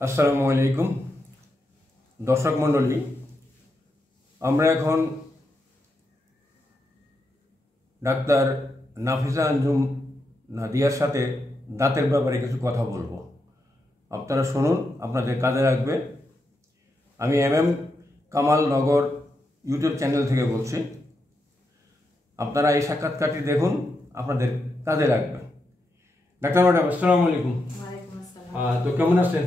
আসসালামু আলাইকুম দর্শক মণ্ডলী, আমরা এখন ডাক্তার নাফিসা আঞ্জুম নাদিয়ার সাথে দাঁতের ব্যাপারে কিছু কথা বলবো। আপনারা শুনুন, আপনাদের কাজে লাগবে। আমি কামাল নগর ইউটিউব চ্যানেল থেকে বলছি। আপনারা এই সাক্ষাৎকারটি দেখুন, আপনাদের কাজে লাগবে। ডাক্তার ম্যাডাম, আসসালামু আলাইকুম। তো কেমন আছেন?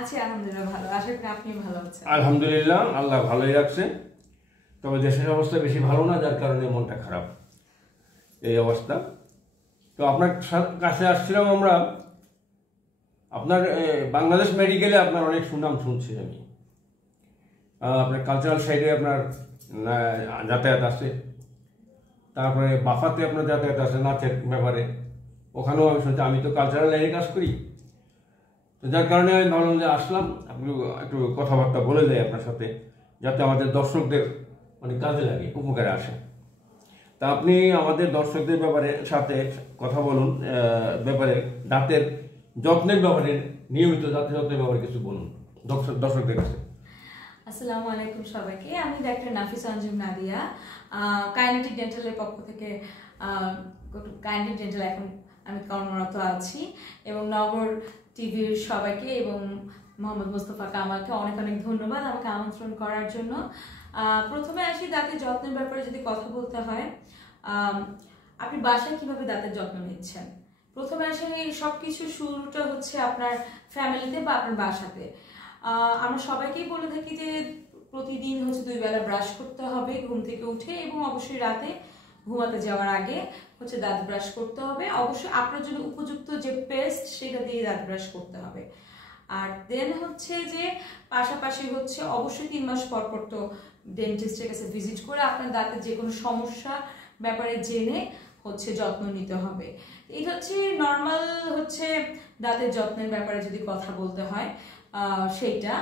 আছি আলহামদুলিল্লাহ, ভালো। আশা করি আপনি ভালো আছেন। আলহামদুলিল্লাহ, আল্লাহ ভালোই রাখছে। তবে দেশের অবস্থা বেশি ভালো না, যার কারণে মনটা খারাপ, এই অবস্থা। তো আপনার কাছে আসছিলাম আমরা। আপনার বাংলাদেশ মেডিকেলে আপনার অনেক সুনাম শুনছি আমি। আপনার কালচারাল সাইডে আপনার যাতায়াত আছে, তারপরে বাফাতে আপনার যাতায়াত আছে নাচের ব্যাপারে, ওখানেও আমি শুনছি। আমি তো কালচারাল লাইনে কাজ করি, তো যার কারণে আমি ভাবলাম যে আসলাম, আপনি একটু কথাবার্তা বলে দেয় আপনার সাথে, যাতে আমাদের দর্শকদের অনেক কাজে লাগে, উপকারে আসে। তা আপনি আমাদের দর্শকদের ব্যাপারে সাথে কথা বলুন, ব্যাপারে দাঁতের যত্নের ব্যাপারে, নিয়মিত দাঁতের যত্নের ব্যাপারে কিছু বলুন দর্শকদের কাছে। আসসালামু আলাইকুম সবাইকে। আমি ডাক্তার নাফিসা আঞ্জুম নাদিয়া, কাইনেটিক ডেন্টালের পক্ষ থেকে। কাইনেটিক ডেন্টাল এখন আমি কর্মরত আছি, এবং নগর টিভির সবাইকে এবং মোহাম্মদ মুস্তফা কামালকে অনেক অনেক ধন্যবাদ আমাকে আমন্ত্রণ করার জন্য। প্রথমে আসি দাঁতের যত্নের ব্যাপারে যদি কথা বলতে হয়, আপনি বাসায় কিভাবে দাঁতের যত্ন নিচ্ছেন। প্রথমে আসে সবকিছু শুরুটা হচ্ছে আপনার ফ্যামিলিতে বা আপনার বাসাতে। আমরা সবাইকেই বলে থাকি যে প্রতিদিন হচ্ছে 2 বেলা ব্রাশ করতে হবে ঘুম থেকে উঠে, এবং অবশ্যই রাতে ঘুমাতে যাওয়ার আগে হচ্ছে দাঁত ব্রাশ করতে হবে। অবশ্যই আপনার জন্য উপযুক্ত যে পেস্ট সেটা দিয়ে দাঁত ব্রাশ করতে হবে। আর দেন হচ্ছে যে পাশাপাশি হচ্ছে অবশ্যই 3 মাস পর পর তো ডেন্টিস্টের কাছে ভিজিট করে আপনার দাঁতের যে কোনো সমস্যা ব্যাপারে জেনে হচ্ছে যত্ন নিতে হবে। এই হচ্ছে নর্মাল হচ্ছে দাঁতের যত্নের ব্যাপারে যদি কথা বলতে হয় সেইটা।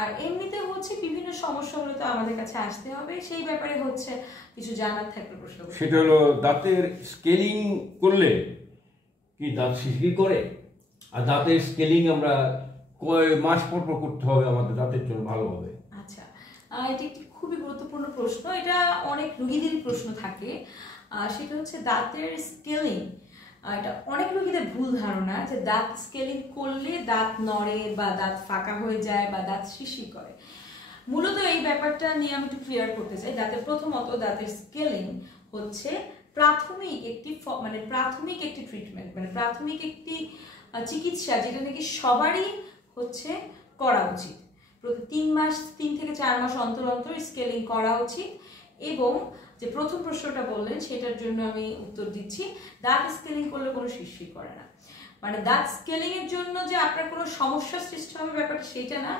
আর এমনিতে হচ্ছে বিভিন্ন সমস্যা হলে তো আমাদের কাছে আসতে হবে, সেই ব্যাপারে হচ্ছে কিছু জানার থাকলে প্রশ্ন। সেটা হলো দাঁতের স্কেলিং করলে কি দাঁত শিরশির করে, আর দাঁতের স্কেলিং আমরা কয় মাস পর পর করতে হবে আমাদের দাঁতের জন্য ভালো হবে? আচ্ছা, এটি একটি খুবই গুরুত্বপূর্ণ প্রশ্ন। এটা অনেক রোগীদেরই প্রশ্ন থাকে। সেটা হচ্ছে দাঁতের স্কেলিং। এটা অনেক রোগীদের ভুল ধারণা যে দাঁত স্কেলিং করলে দাঁত নড়ে বা দাঁত ফাঁকা হয়ে যায় বা দাঁত শিরশির করে। মূলত এই ব্যাপারটা নিয়ে আমি একটু ক্লিয়ার করতে চাই। প্রথমত দাঁতের স্কেলিং হচ্ছে প্রাথমিক একটি ট্রিটমেন্ট, মানে প্রাথমিক একটি চিকিৎসা, যেটা নাকি সবারই হচ্ছে করা উচিত। প্রতি 3 থেকে 4 মাস অন্তর অন্তর স্কেলিং করা উচিত। এবং যে প্রথম প্রশ্নটা বললেন সেটার জন্য আমি উত্তর দিচ্ছি, দাঁত স্কেলিং করলে কোনো শিরশির করে না। মানে দাঁত স্কেলিং এর জন্য যে আপনার কোনো সমস্যা সৃষ্টি হবে ব্যাপারটা সেটা না।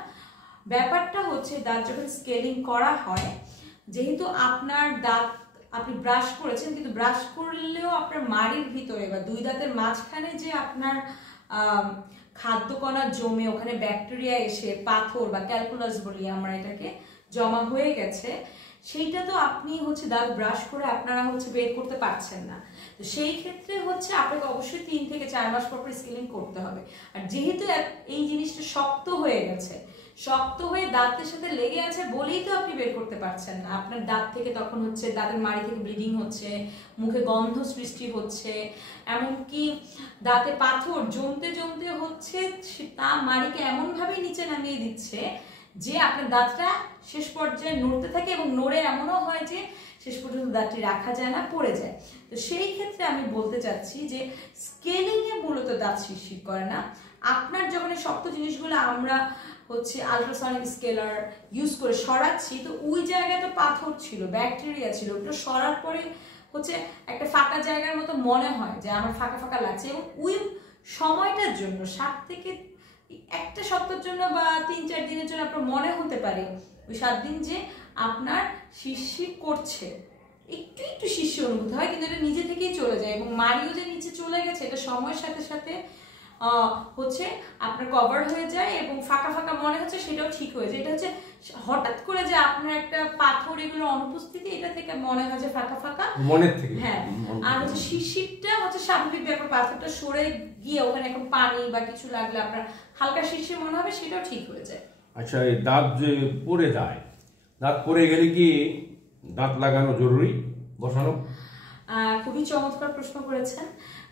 ব্যাপারটা হচ্ছে দাঁত যখন স্কেলিং করা হয়, যেহেতু আপনার দাঁত আপনি ব্রাশ করেছেন, কিন্তু ব্রাশ করলেও আপনার মাড়ির ভিতরে বা 2 দাঁতের মাঝখানে যে আপনার খাদ্যকণা জমে ওখানে ব্যাকটেরিয়া এসে পাথর বা ক্যালকুলাস বলি আমরা এটাকে, জমা হয়ে গেছে, সেইটা তো আপনি হচ্ছে দাঁত ব্রাশ করে আপনারা হচ্ছে বের করতে পারছেন না। তো সেই ক্ষেত্রে হচ্ছে আপনাকে অবশ্যই 3 থেকে 4 মাস পর স্কেলিং করতে হবে। আর যেহেতু এই জিনিসটা শক্ত হয়ে গেছে, শক্ত হয়ে দাঁতের সাথে লেগে আছে বলেই তো আপনি বের করতে পারছেন না। আপনার দাঁত থেকে তখন হচ্ছে দাঁতের মাড়ি থেকে ব্লিডিং হচ্ছে, মুখে গন্ধ সৃষ্টি হচ্ছে, এমনকি দাঁতে পাথর জমতে জমতে হচ্ছে তা মাড়িকে এমনভাবে নিচে নামিয়ে দিচ্ছে যে আপনার দাঁতটা শেষ পর্যায়ে নড়তে থাকে, এবং নড়ে এমনও হয় যে শেষ পর্যন্ত দাঁতটি রাখা যায় না, পড়ে যায়। তো সেই ক্ষেত্রে আমি বলতে চাচ্ছি যে স্কেলিং এ মূলত দাঁত শিরশির করে না। আপনার যখন এই শক্ত জিনিসগুলো আমরা হচ্ছে আল্ট্রাসনিক স্কেলার ইউজ করে সরাচ্ছি, তো ওই জায়গায় তো পাথর ছিল, ব্যাকটেরিয়া ছিল, ওটা সরার পরে হচ্ছে একটা ফাঁকা জায়গার মতো মনে হয় যে আমার ফাঁকা ফাঁকা লাগছে, এবং ওই সময়টার জন্য 7 থেকে 1 সপ্তাহের জন্য বা 3-4 দিনের জন্য আপনার মনে হতে পারে ওই 7 দিন যে আপনার শিরশির করছে, একটু একটু শিরশির অনুভূত হয়, কিন্তু এটা নিজে থেকেই চলে যায়। এবং মাড়িও যে নিচে চলে গেছে, এটা সময়ের সাথে সাথে হচ্ছে আপনার কভার হয়ে যায় এবং ফাঁকা ফাঁকা মনে হচ্ছে সেটাও ঠিক হয়ে যায়। এটা হচ্ছে হঠাৎ করে যে আপনার একটা পাথর এগুলোর অনুপস্থিতি, এটা থেকে মনে হয় যে ফাঁকা ফাঁকা মনের থেকে। হ্যাঁ, আর হচ্ছে শিরশিরটা হচ্ছে স্বাভাবিক ব্যাপার, পাথরটা সরে গিয়ে ওখানে এখন পানি বা কিছু লাগলে আপনার হালকা শিরশির মনে হবে, সেটাও ঠিক হয়ে যায়। আচ্ছা, এই দাঁত যে পড়ে যায়, দাঁত পড়ে গেলে কি দাঁত লাগানো জরুরি, বসানো? খুবই চমৎকার প্রশ্ন করেছেন।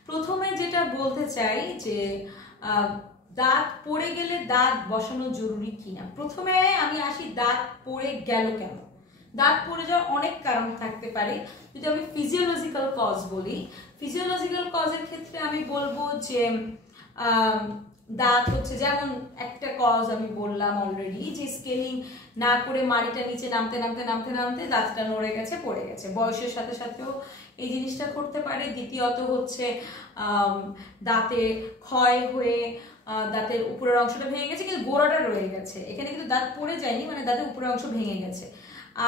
প্রথমে যেটা বলতে চাই যে দাঁত পড়ে গেলে দাঁত বসানো জরুরি কিনা। প্রথমে আমি আসি দাঁত পড়ে গেল কেন। দাঁত পড়ে যাওয়ার অনেক কারণ থাকতে পারে। যদি আমি ফিজিওলজিক্যাল কজ বলি, ফিজিওলজিক্যাল কজের ক্ষেত্রে আমি বলবো যে দাঁত হচ্ছে যেমন একটা কজ আমি বললাম অলরেডি, যে স্কেলিং না করে মাড়িটা নিচে নামতে নামতে নামতে নামতে দাঁতটা নড়ে গেছে, পড়ে গেছে। বয়সের সাথে সাথেও এই জিনিসটা করতে পারে। দ্বিতীয়ত হচ্ছে দাঁতে ক্ষয় হয়ে দাঁতের উপরের অংশটা ভেঙে গেছে কিন্তু গোড়াটা রয়ে গেছে, এখানে কিন্তু দাঁত পড়ে যায়নি, মানে দাঁতের উপরের অংশ ভেঙে গেছে।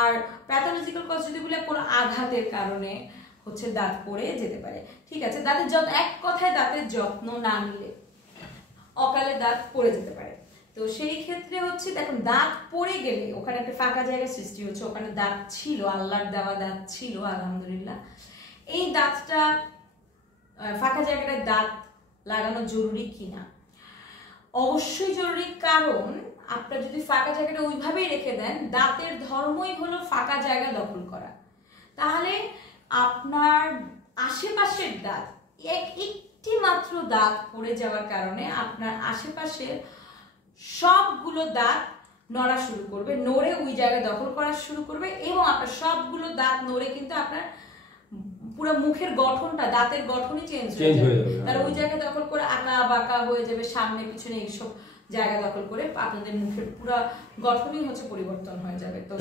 আর প্যাথোলজিক্যাল কজ যদি বলে কোনো আঘাতের কারণে হচ্ছে দাঁত পড়ে যেতে পারে। ঠিক আছে, দাঁতের যত্ন, এক কথায় দাঁতের যত্ন না নিলে অকালে দাঁত পড়ে যেতে পারে। তো সেই ক্ষেত্রে হচ্ছে দেখুন, দাঁত পড়ে গেলে ওখানে একটা ফাঁকা জায়গা সৃষ্টি হচ্ছে, ওখানে দাঁত ছিল, আল্লাহর দেওয়া দাঁত ছিল আলহামদুলিল্লাহ। এই দাঁতটা ফাঁকা জায়গাটায় দাঁত লাগানো জরুরি কিনা, অবশ্যই জরুরি। কারণ আপনার যদি ফাঁকা জায়গাটা ওইভাবেই রেখে দেন, দাঁতের ধর্মই হলো ফাঁকা জায়গা দখল করা, তাহলে আপনার আশেপাশের দাঁত একটি মাত্র দাঁত পড়ে যাওয়ার কারণে আপনার আশেপাশের সবগুলো দাঁত নড়া শুরু করবে, নড়ে ওই জায়গায় দখল করা শুরু করবে এবং আপনার সবগুলো দাঁত নড়ে কিন্তু আপনার পুরো মুখের গঠনটা, দাঁতের গঠনই চেঞ্জ হয়ে যাবে। তার ওই জায়গা দখল করে আঁকা বাঁকা হয়ে যাবে, সামনে পিছনে এইসব জায়গা দখল করে আপনাদের মুখের পুরো গঠনই হচ্ছে পরিবর্তন হয়ে যাবে। তো